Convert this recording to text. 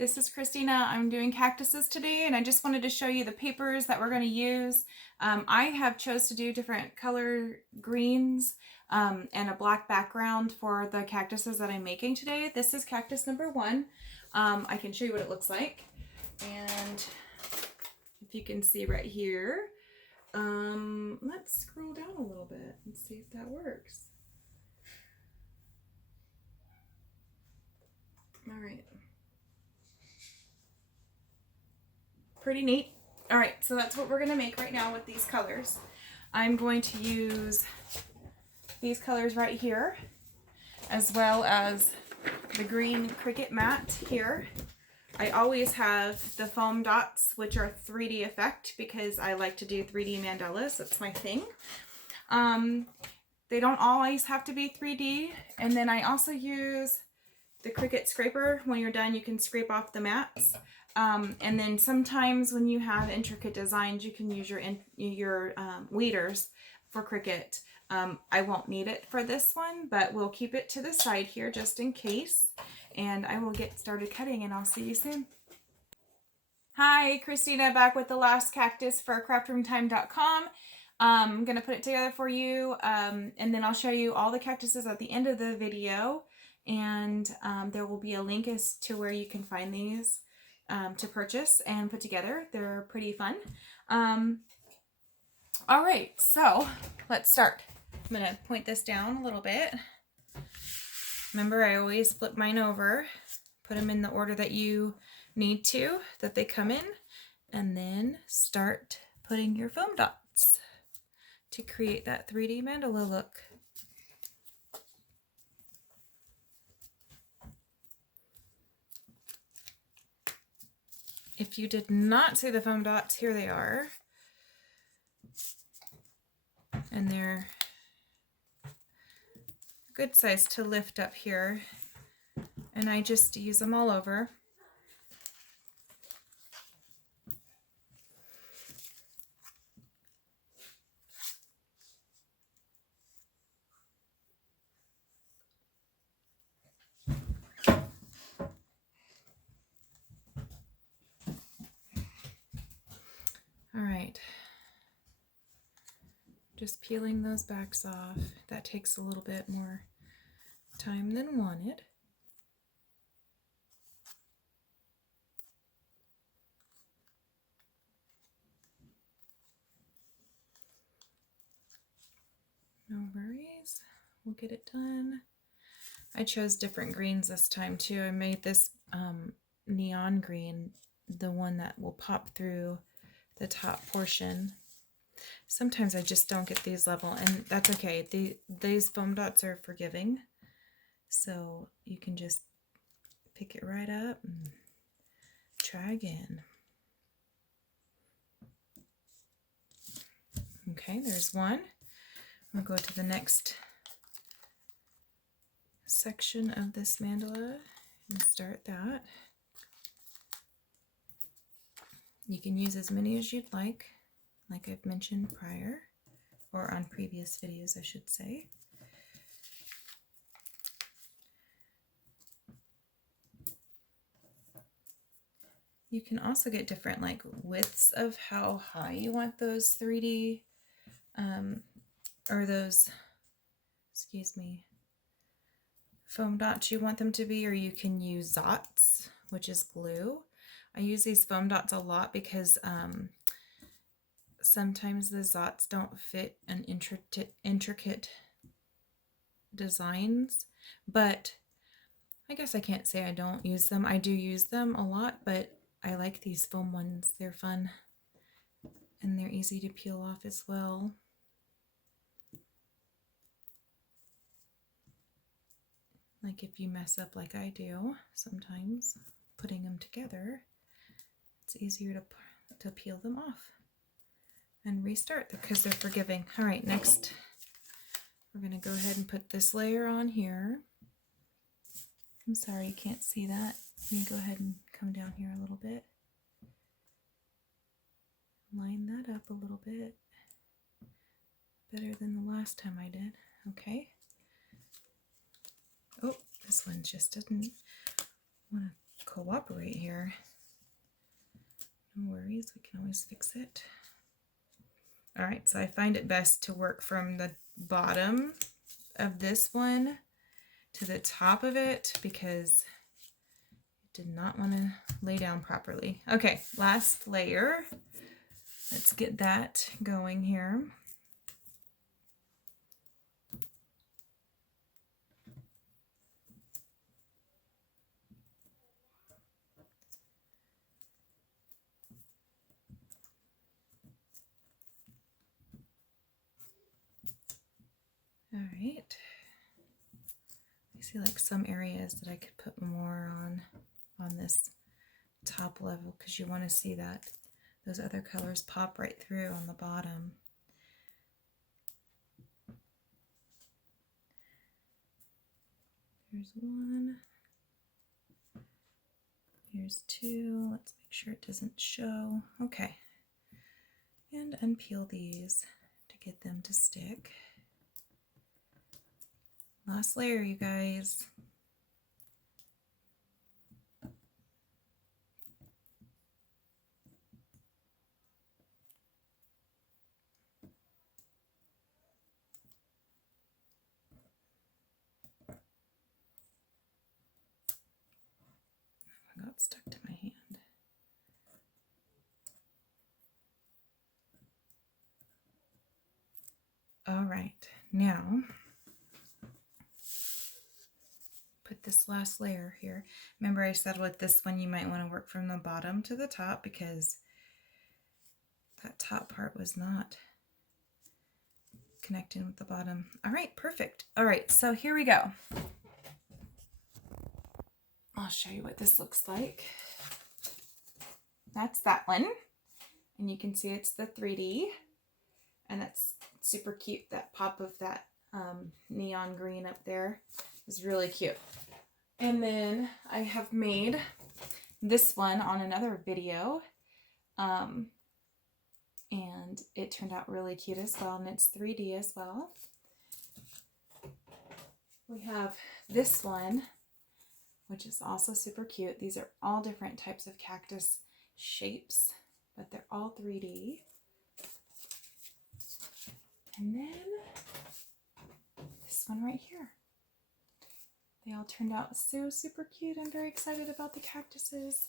This is Christina. I'm doing cactuses today, and I just wanted to show you the papers that we're going to use. I have chose to do different color greens and a black background for the cactuses that I'm making today. This is cactus number 1. I can show you what it looks like. And if you can see right here, let's scroll down a little bit and see if that works. All right. Pretty neat. All right, so that's what we're going to make right now with these colors. I'm going to use these colors right here, as well as the green cricket mat here. I always have the foam dots, which are 3D effect, because I like to do 3D mandalas. That's my thing. They don't always have to be 3D. And then I also use the cricket scraper. When you're done, you can scrape off the mats. And then sometimes when you have intricate designs, you can use your weeders for cricket. I won't need it for this one, but we'll keep it to the side here just in case. And I will get started cutting, and I'll see you soon. Hi, Christina back with the last cactus for craftroomtime.com. I'm going to put it together for you, and then I'll show you all the cactuses at the end of the video. And there will be a link as to where you can find these to purchase and put together. They're pretty fun. All right, so let's start. I'm going to point this down a little bit. Remember, I always flip mine over, put them in the order that you need to, that they come in, and then start putting your foam dots to create that 3D mandala look. If you did not see the foam dots, here they are. And they're good size to lift up here. And I just use them all over. All right. Just peeling those backs off. That takes a little bit more time than wanted. No worries. We'll get it done. I chose different greens this time too. I made this neon green, the one that will pop through the top portion. Sometimes I just don't get these level, and that's okay. These foam dots are forgiving, so you can just pick it right up and try again. Okay, there's one. We'll go to the next section of this mandala and start that. You can use as many as you'd like I've mentioned prior, or on previous videos, I should say. You can also get different widths of how high you want those 3D or those, excuse me, foam dots you want them to be, or you can use Zots, which is glue. I use these foam dots a lot because sometimes the Zots don't fit an intricate designs, but I guess I can't say I don't use them. I do use them a lot, but I like these foam ones. They're fun and they're easy to peel off as well. Like if you mess up like I do sometimes putting them together, it's easier to peel them off and restart because they're forgiving. All right, next we're going to go ahead and put this layer on here. I'm sorry you can't see that. Let me go ahead and come down here a little bit. Line that up a little bit better than the last time I did. Okay. Oh, this one just didn't want to cooperate here. No worries, we can always fix it. All right, so I find it best to work from the bottom of this one to the top of it because it did not want to lay down properly. Okay, last layer. Let's get that going here. All right. I see like some areas that I could put more on this top level because you want to see that those other colors pop right through on the bottom. Here's one. Here's two. Let's make sure it doesn't show. Okay. And unpeel these to get them to stick. Last layer, you guys. I got stuck to my hand. All right, now put this last layer here. Remember I said with this one you might want to work from the bottom to the top because that top part was not connecting with the bottom. All right, perfect. All right, so here we go. I'll show you what this looks like. That's that one. And you can see it's the 3D. And that's super cute. That pop of that neon green up there is really cute. And then I have made this one on another video. And it turned out really cute as well. And it's 3D as well. We have this one, which is also super cute. These are all different types of cactus shapes, but they're all 3D. And then this one right here. They all turned out so super cute. I'm very excited about the cactuses.